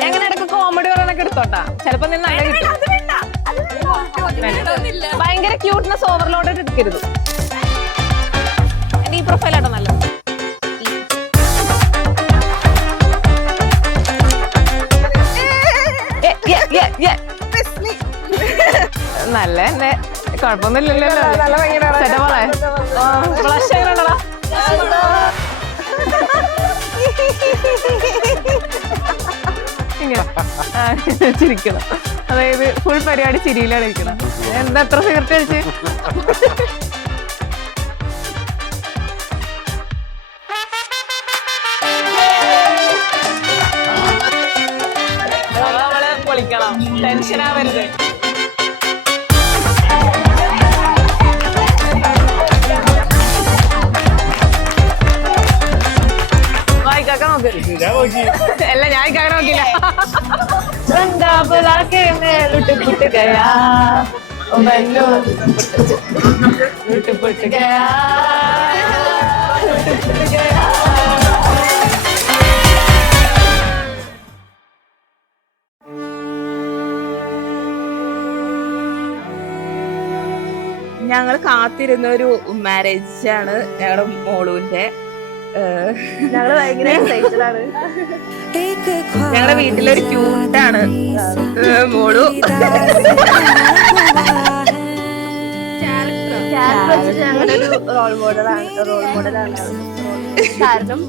ഞങ്ങനെ ഇടയ്ക്ക് കോമഡി പറയാനൊക്കെ എടുത്തോട്ടാ, ചിലപ്പോ നല്ല കിട്ടും. ഭയങ്കര ക്യൂട്ട്നെസ് ഓവർലോഡ് എടുക്കരുത്. എന്റെ ഈ പ്രൊഫൈലാട്ടോ നല്ലത്. നല്ല തന്നെ, കുഴപ്പമൊന്നുമില്ലല്ലോ. ഫ്ലഷ് എങ്ങനെയുണ്ടടാ? ഇങ്ങനെ ചിരിക്കണം, അതായത് ഫുൾ പരിപാടി ചിരിയിലാണ് ഇരിക്കണം. എന്താ എത്ര സിഗരറ്റ് കഴിച്ച്? പൊളിക്കണം, ടെൻഷനാവരുത്. അല്ല ഞാൻ ഇക്കാക്ക നോക്കില്ല. ഞങ്ങൾ കാത്തിരുന്ന ഒരു മാരേജ് ആണ് ഞങ്ങളുടെ മോളുവിന്റെ. ഞങ്ങള് ഭയങ്കര എക്സൈറ്റഡ് ആണ്. ഞങ്ങളുടെ വീട്ടിലൊരു ക്യൂട്ടാണ് മോളു. ഞങ്ങളുടെ ഒരു റോൾ മോഡലാണ്. കാരണം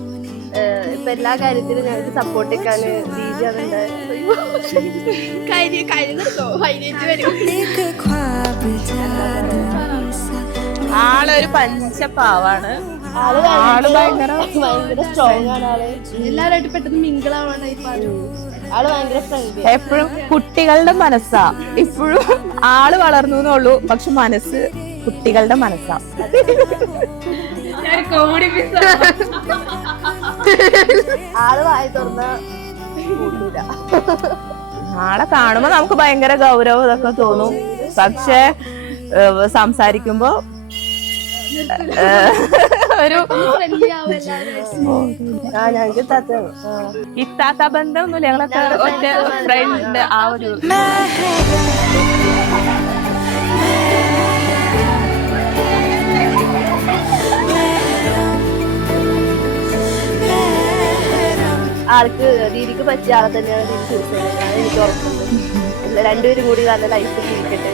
ഇപ്പൊ എല്ലാ കാര്യത്തിലും ഞങ്ങൾക്ക് സപ്പോർട്ട് ചെയ്യാന് രീതിയാണുണ്ട്. ആളൊരു പഞ്ചപാവാണ്. ആള് ഭയങ്കര സ്ട്രോങ് ആണ്. ആള് എല്ലാവരുമായിട്ട് പെട്ടെന്ന് മിങ്കിളാവാണ്. ആള് ഭയങ്കര ഫ്രണ്ട്ലി. എപ്പോഴും കുട്ടികളുടെ മനസ്സാ. ഇപ്പോഴും ആള് വളർന്നു എന്നുള്ളൂ, പക്ഷെ മനസ്സ് കുട്ടികളുടെ മനസ്സാ. ആള് വായി തുറന്ന ആളെ കാണുമ്പോ നമുക്ക് ഭയങ്കര ഗൗരവം ഇതൊക്കെ തോന്നും, പക്ഷെ സംസാരിക്കുമ്പോ ഒരു ഞങ്ങൾക്ക് ഇത്താത്ത ബന്ധമൊന്നുമില്ല. ഞങ്ങളൊക്കെ ഒറ്റ ഫ്രണ്ട്. ആ ഒരു ആൾക്ക് ദീദിക്ക് പറ്റിയ ആളെ തന്നെയാണ് ദീദി ചൂസ് ചെയ്യുന്നത്. എനിക്ക് ഉറപ്പുണ്ട്. രണ്ടുപേരും കൂടി നല്ല ലൈഫ് ജീവിക്കട്ടെ.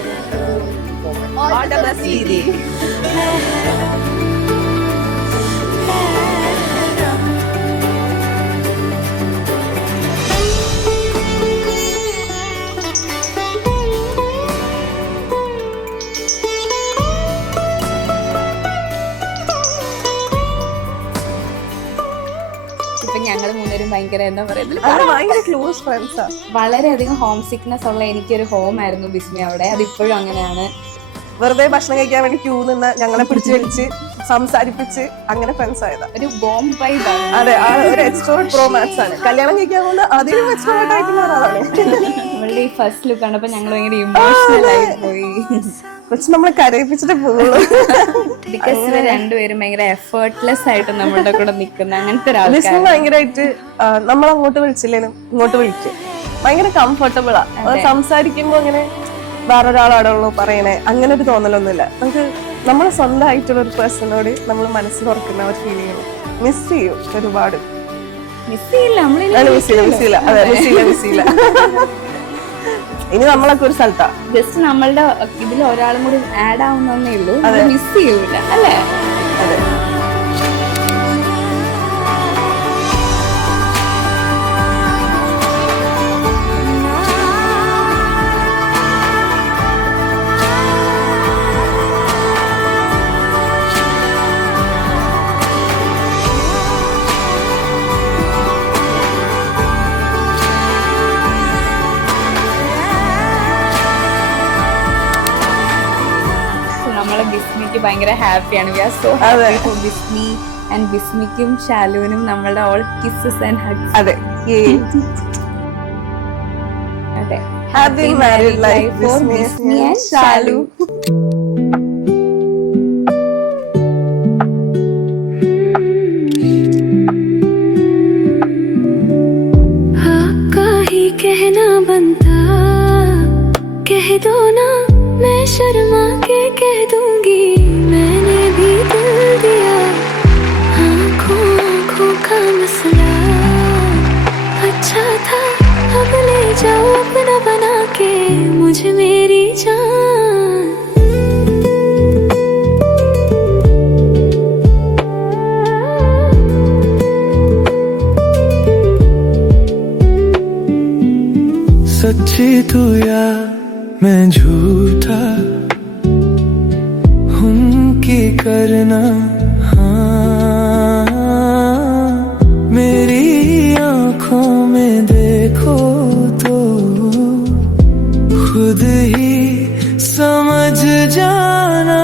ഞങ്ങൾ മൂന്നുപേരും ഭയങ്കര എന്താ പറയുന്നത്, ഭയങ്കര ക്ലോസ് ഫ്രണ്ട്സാ. വളരെയധികം ഹോം സിക്നെസ് ഉള്ള എനിക്കൊരു ഹോം ആയിരുന്നു ബിസ്മി അവിടെ. അതിപ്പോഴും അങ്ങനെയാണ്. വെറുതെ ഭക്ഷണം കഴിക്കാൻ വേണ്ടി ക്യൂ നിന്ന് ഞങ്ങളെ പിടിച്ചു വലിച്ച് സംസാരിപ്പിച്ച് അങ്ങനെ ഫ്രണ്ട്സ് ആയതാ. ഒരു ബോംബ് വൈബാണ്. അതെ, ഒരു എക്സ്ട്രോവേർട്ട് പ്രോമാക്സ് ആണ്. കല്യാണം കഴിക്കാൻ കൊണ്ട് അതിനും എക്സ്ട്രോവേർട്ട് ആയിട്ടുള്ള ഒരാളാണ്. നമ്മളുടെ ഈ ഫസ്റ്റ് ലുക്ക് കണ്ടപ്പോ ഞങ്ങൾ ഭയങ്കര ഇമോഷണൽ ആയി പോയി. പക്ഷെ നമ്മളെ കരയിപ്പിച്ചിട്ട് പോകുള്ളൂ. ബിക്കോസ് ഇവർ രണ്ടുപേരും ഭയങ്കര എഫേർട്ട്ലെസ് ആയിട്ട് നമ്മളുടെ കൂടെ നിൽക്കുന്ന അങ്ങനത്തെ ഒരാൾക്കാർ. ഭയങ്കരമായിട്ട് നമ്മളങ്ങോട്ട് വിളിച്ചില്ലേലും ഇങ്ങോട്ട് വിളിക്കും. ഭയങ്കര കംഫർട്ടബിളാ. സംസാരിക്കുമ്പോ അങ്ങനെ വേറൊരാളാണല്ലോ പറയണേ, അങ്ങനെ ഒരു തോന്നലൊന്നുമില്ല. നമുക്ക് നമ്മളെ സ്വന്തമായിട്ടുള്ള ഒരു പേഴ്സണോട് നമ്മൾ മനസ്സ് തുറക്കുന്ന ഒരു ഫീലിംഗ് മിസ് ചെയ്യും ഒരുപാട്. മിസ് ചെയ്യില്ല. ഇനി നമ്മളൊക്കെ ഒരു സ്ഥലത്താ. ജസ്റ്റ് നമ്മളുടെ ഇതിൽ ഒരാളും കൂടി ആഡ് ആവുന്നേ ഉള്ളൂ. മിസ് ചെയ്യൂല അല്ലേ? അതെ. ബിസ്മിക്ക് ഭയങ്കര ഹാപ്പിയാണ്. We are so happy for Bismi and ബിസ്മിക്കും ഷാലുവിനും നമ്മളുടെ ഓൾ കിസ്സസ് ആൻഡ് ഹഗ്സ്. അതെ, അതെ. Happy married life for Bismi and Shalu. कह दो ना, मैं शर्मा के कह दूंगी मैंने भी दिल दिया। आँखों आँखों का मसला अच्छा था, अब ले जाओ अपना बना के मुझे मेरी जान। सच्ची तू या मैं झूठा हम की करना, हाँ मेरी आंखों में देखो तो खुद ही समझ जाना।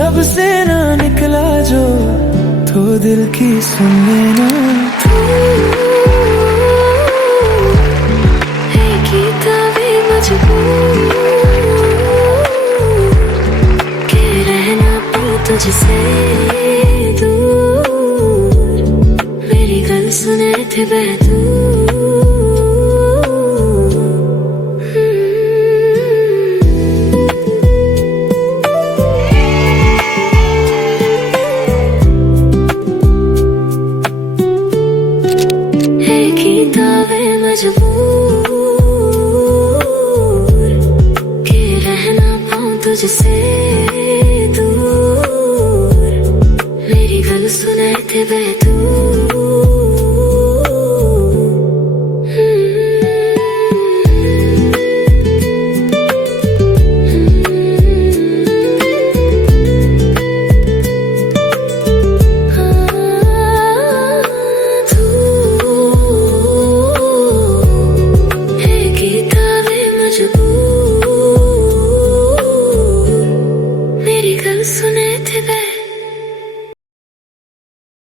लब से ना निकला जो तो दिल की सुन लेना। के रहना पाऊं तुझसे दूर, मेरी गल सुने थे बहदूर। एक ही दावे मजबूर तुझसे दूर, मेरी गल सुने थे बहदूर। सुने थे